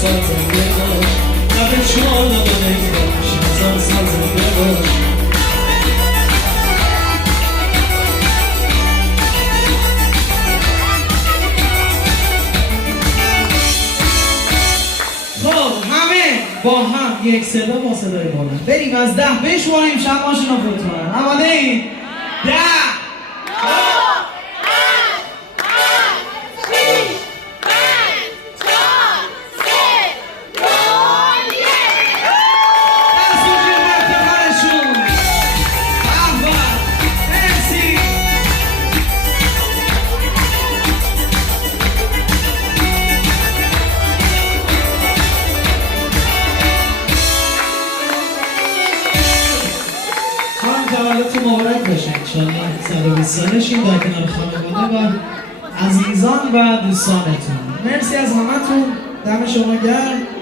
سال زنده باش لبه چهار نباده باش 1000 سال زنده باش خب همه با هم یک صدا با صدای بالا بریم از 10 بشماریم شب ماشینا خودتونن آماده این؟ 10 تولدتون مبارک باشه انشالله 120 سالشین در کنار خانواده و عزیزان و دوستانتون مرسی از همتون دم شما گرم